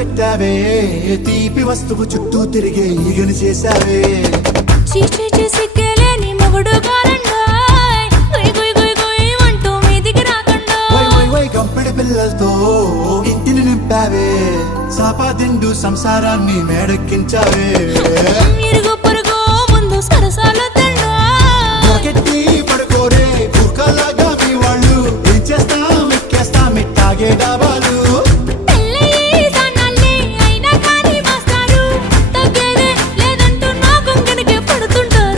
పెట్టావే తీపి వస్తువు చుట్టూ తిరిగే ఈగని చేశావే చీచీ చేసి కేలేని మొగుడు గారండాయ్ గుయ్ గుయ్ గుయ్ గుయ్ అంటూ మీదికి రాకుండా వై వై వై కంపెడి పిల్లలతో ఇంటిని నింపావే సాపా దిండు సంసారాన్ని మేడెక్కించావే ఇరుగు